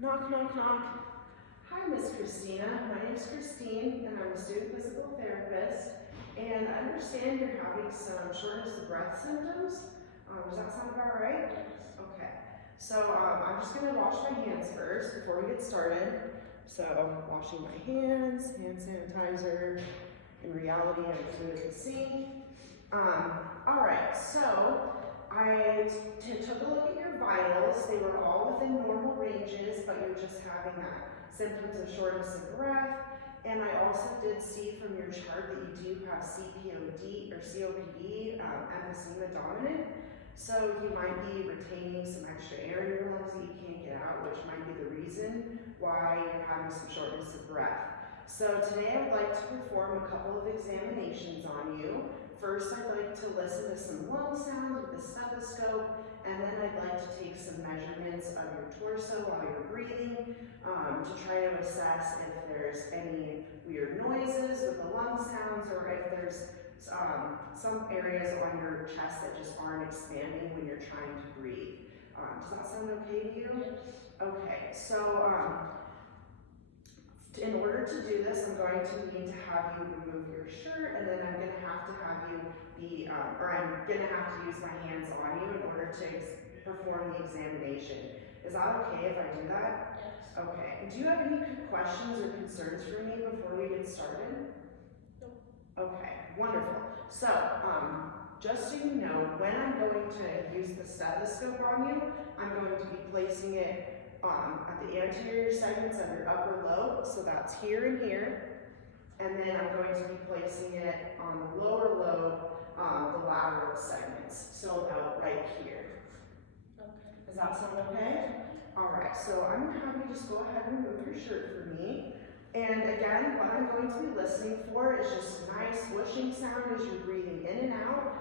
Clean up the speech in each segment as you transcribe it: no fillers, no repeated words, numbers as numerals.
Knock, knock, knock. Hi, Miss Christina. My name's Christine, and I'm a student physical therapist. And I understand you're having some shortness of breath symptoms. Does that sound about right? Yes. Okay. So I'm just going to wash my hands first before we get started. So washing my hands, hand sanitizer. In reality, I'm doing it at the sink. All right, so I took a look at your vitals. They were all within normal ranges, but you're just having that symptoms of shortness of breath. And I also did see from your chart that you do have CPOD or COPD, emphysema dominant. So you might be retaining some extra air in your lungs that you can't get out, which might be the reason why you're having some shortness of breath. So today I'd like to perform a couple of examinations on you. First, I'd like to listen to some lung sounds with the stethoscope, and then I'd like to take some measurements of your torso while you're breathing to try to assess if there's any weird noises with the lung sounds or if there's some areas on your chest that just aren't expanding when you're trying to breathe. Does that sound okay to you? Yes. Okay, so in order to do this, I'm going to need to have you remove your shirt, and then I'm going to have you be, I'm going to have to use my hands on you in order to perform the examination. Is that okay if I do that? Yes. Okay. Do you have any questions or concerns for me before we get started? No. Okay, wonderful. So, just so you know, when I'm going to use the stethoscope on you, I'm going to be placing it at the anterior segments of your upper lobe, so that's here and here. And then I'm going to be placing it on the lower lobe, the lateral segments, so about right here. Okay. Does that sound okay? All right, so I'm going to have you just go ahead and remove your shirt for me. And again, what I'm going to be listening for is just a nice swishing sound as you're breathing in and out.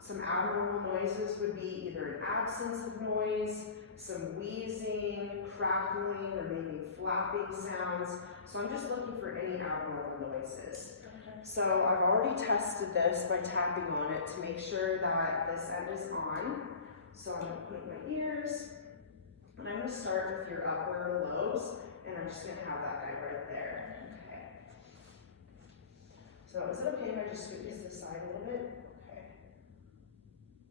Some abnormal noises would be either an absence of noise, some wheezing, crackling, or maybe flapping sounds. So I'm just looking for any abnormal noises. Okay. So I've already tested this by tapping on it to make sure that this end is on. So I'm going to put my ears, and I'm going to start with your upper lobes, and I'm just going to have that guy right there. Okay. So is it okay if I just scoot this to the side a little bit? Okay.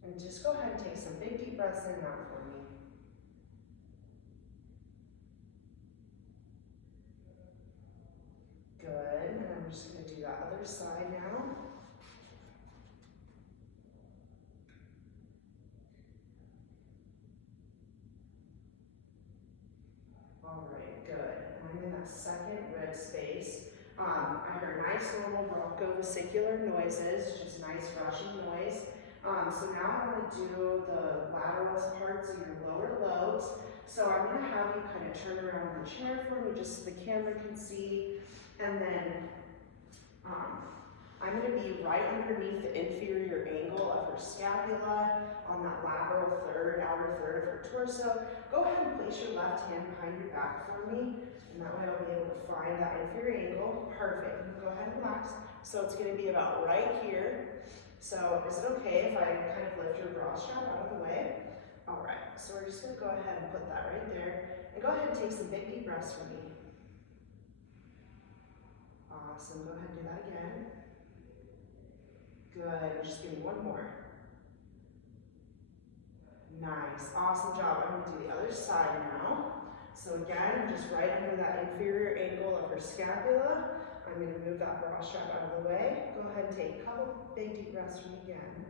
And just go ahead and take some big deep breaths in and out for me. Good, and I'm just going to do that other side now. All right, good. And I'm in that second rib space. I heard nice normal bronchosvesicular noises, just nice rushing noise. So now I'm going to do the lateral parts of your lower lobes. So I'm going to have you kind of turn around in the chair for me just so the camera can see. And then I'm going to be right underneath the inferior angle of her scapula on that lateral third, outer third of her torso. Go ahead and place your left hand behind your back for me, and that way I'll be able to find that inferior angle. Perfect. Go ahead and relax. So it's going to be about right here. So is it okay if I kind of lift your bra strap out of the way? All right. So we're just going to go ahead and put that right there. And go ahead and take some big deep breaths for me. Awesome. Go ahead and do that again. Good. Just give me one more. Nice. Awesome job. I'm going to do the other side now. So again, I'm just right under that inferior angle of her scapula. I'm going to move that bra strap out of the way. Go ahead and take a couple big deep breaths for me again.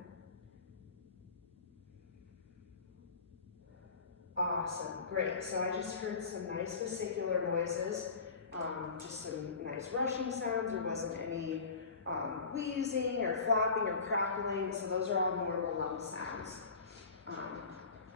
Awesome. Great. So I just heard some nice vesicular noises. Just some nice rushing sounds. There wasn't any wheezing or flapping or crackling, so those are all normal lung sounds.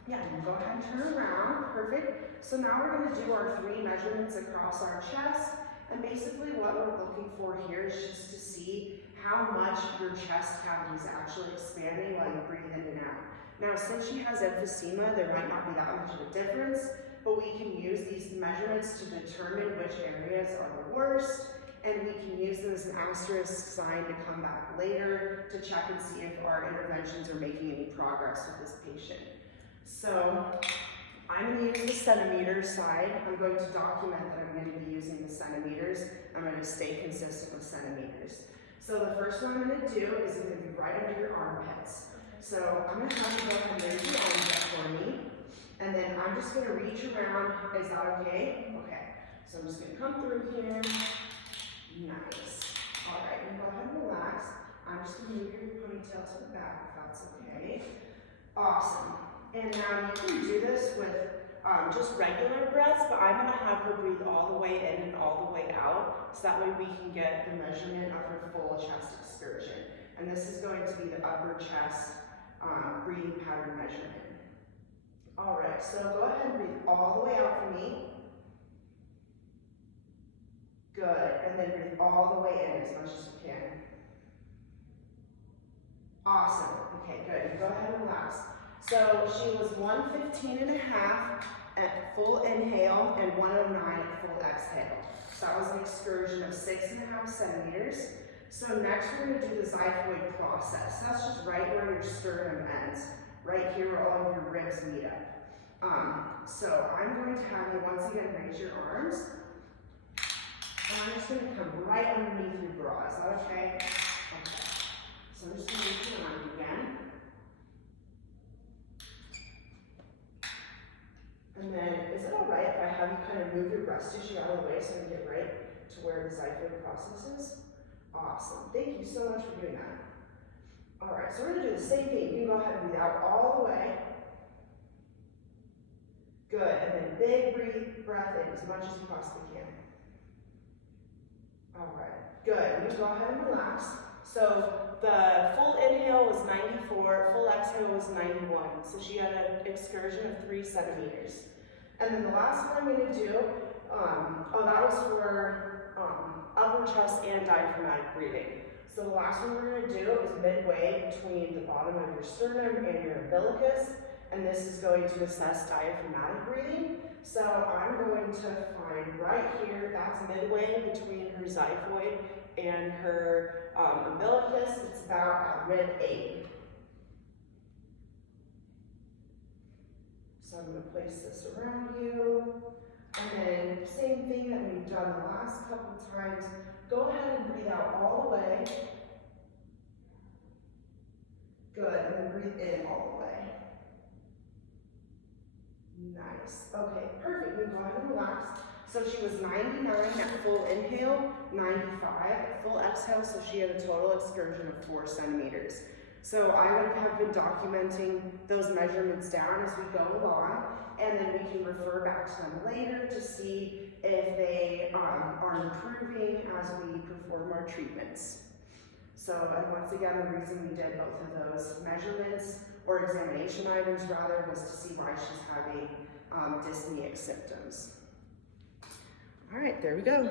Yeah, and go ahead and turn around. Perfect. So now we're going to do our 3 measurements across our chest, and basically what we're looking for here is just to see how much your chest cavity is actually expanding while you breathe in and out. Now, since she has emphysema, there might not be that much of a difference, but we can use these measurements to determine which areas are the worst, and we can use them as an asterisk sign to come back later to check and see if our interventions are making any progress with this patient. So I I'm going to use the centimeter side. I'm going to document that I'm going to be using the centimeters. I'm going to stay consistent with centimeters. So the first one I'm going to do is going to be right under your armpits. So I'm going to have you go ahead and raise your arms up for me. And then I'm just going to reach around. Is that okay? Okay. So I'm just going to come through here. Nice. All right, you go ahead and relax. I'm just going to move your ponytail to the back if that's okay. Awesome. And now you can do this with just regular breaths, but I'm going to have her breathe all the way in and all the way out, so that way we can get the measurement of her full chest excursion. And this is going to be the upper chest breathing pattern measurement. All right, so go ahead and breathe all the way out for me. Good, and then breathe all the way in as much as you can. Awesome. Okay, good. Go ahead and relax. So she was 115.5 at full inhale and 109 at full exhale. So that was an excursion of 6.5 centimeters. So next we're going to do the xiphoid process. That's just right where your sternum ends, right here where all of your ribs meet up. So I'm going to have you once again raise your arms. And I'm just going to come right underneath your bra. Is that okay? Okay. So I'm just going to reach your arm again. And then, is it all right if I have you kind of move your breast tissue out of the way so we get right to where the xiphoid process is? Awesome. Thank you so much for doing that. All right, so we're going to do the same thing. You can go ahead and breathe out all the way. Good. And then big breath in as much as you possibly can. All right. Good. You can go ahead and relax. So the full inhale was 94, full exhale was 91. So she had an excursion of 3 centimeters. And then the last one I'm going to do, that was for upper chest and diaphragmatic breathing. So the last one we're going to do is midway between the bottom of your sternum and your umbilicus. And this is going to assess diaphragmatic breathing. So I'm going to find right here, that's midway between her xiphoid and her umbilicus. It's about at rib 8. So I'm going to place this around you. And then same thing that we've done the last couple times. Go ahead and breathe out all the way. Good, and then breathe in all the way. Nice. Okay, perfect. We go ahead and relax. So she was 99 at full inhale, 95 at full exhale, so she had a total excursion of 4 centimeters. So I would have been documenting those measurements down as we go along, and then we can refer back to them later to see if they are improving as we perform our treatments. So, and once again, the reason we did both of those measurements, or examination items rather, was to see why she's having dyspneic symptoms. All right, there we go.